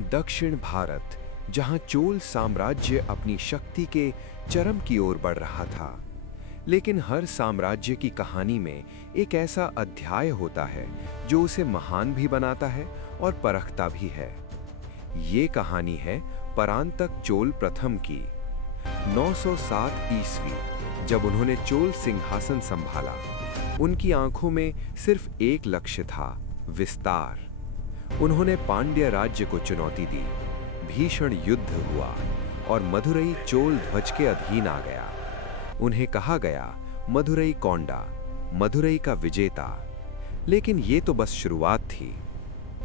दक्षिण भारत, जहां चोल साम्राज्य अपनी शक्ति के चरम की ओर बढ़ रहा था। लेकिन हर साम्राज्य की कहानी में एक ऐसा अध्याय होता है जो उसे महान भी बनाता है और परखता भी है। ये कहानी है परांतक चोल प्रथम की। 907 ईस्वी जब उन्होंने चोल सिंहासन संभाला, उनकी आंखों में सिर्फ एक लक्ष्य था, विस्तार। उन्होंने पांड्य राज्य को चुनौती दी, भीषण युद्ध हुआ और मदुरई चोल ध्वज के अधीन आ गया। उन्हें कहा गया मदुरई कोंडा, मदुरई का विजेता। लेकिन ये तो बस शुरुआत थी।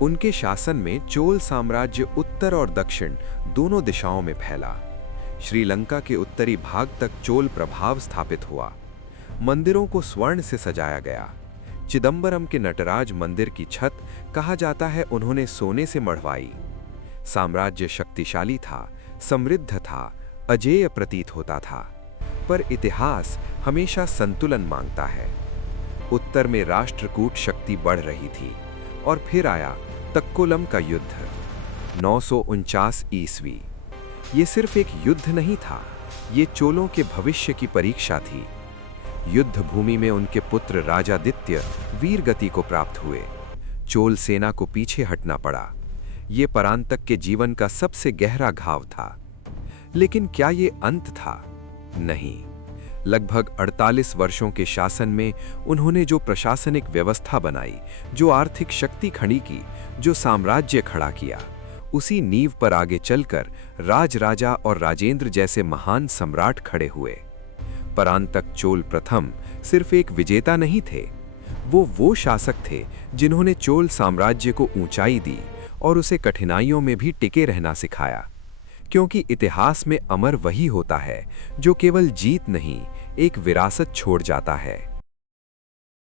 उनके शासन में चोल साम्राज्य उत्तर और दक्षिण दोनों दिशाओं में फैला। श्रीलंका के उत्तरी भाग तक चोल प्रभाव स्थापित हुआ। मंदिरों को स्वर्ण से सजाया गया। चिदंबरम के नटराज मंदिर की छत कहा जाता है उन्होंने सोने से मढ़वाई। साम्राज्य शक्तिशाली था, समृद्ध था, अजेय प्रतीत होता था। पर इतिहास हमेशा संतुलन मांगता है। उत्तर में राष्ट्रकूट शक्ति बढ़ रही थी और फिर आया तक्कोलम का युद्ध 949 ईस्वी। ये सिर्फ एक युद्ध नहीं था, ये चोलों के भविष्य की परीक्षा थी। युद्ध भूमि में उनके पुत्र राजादित्य वीरगति को प्राप्त हुए। चोल सेना को पीछे हटना पड़ा। ये परांतक के जीवन का सबसे गहरा घाव था। लेकिन क्या ये अंत था? नहीं। लगभग 48 वर्षों के शासन में उन्होंने जो प्रशासनिक व्यवस्था बनाई, जो आर्थिक शक्ति खड़ी की, जो साम्राज्य खड़ा किया, उसी नींव पर आगे चलकर राजराजा और राजेंद्र जैसे महान सम्राट खड़े हुए। परांतक चोल प्रथम सिर्फ एक विजेता नहीं थे, वो शासक थे जिन्होंने चोल साम्राज्य को ऊंचाई दी और उसे कठिनाइयों में भी टिके रहना सिखाया। क्योंकि इतिहास में अमर वही होता है जो केवल जीत नहीं, एक विरासत छोड़ जाता है।